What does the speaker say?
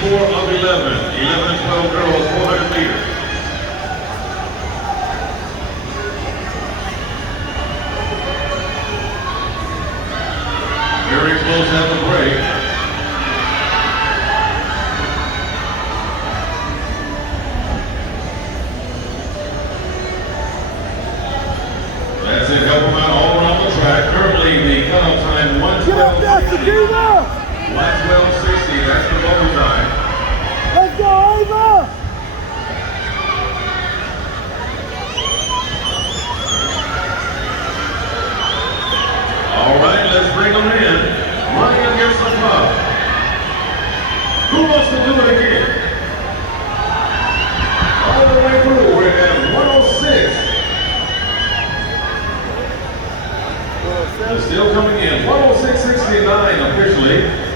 4 of 11. 11 and 12 girls, 400 meters. Very close at the break. That's it, help them out all around the track. Currently, the cutoff time, 1:12. 1:12.60, that's the bubble time. Let's go, Ava! All right, let's bring them in. Running against the clock. Who wants to do it again? All the way through, we're at 106. They're still coming in. 106.69 officially.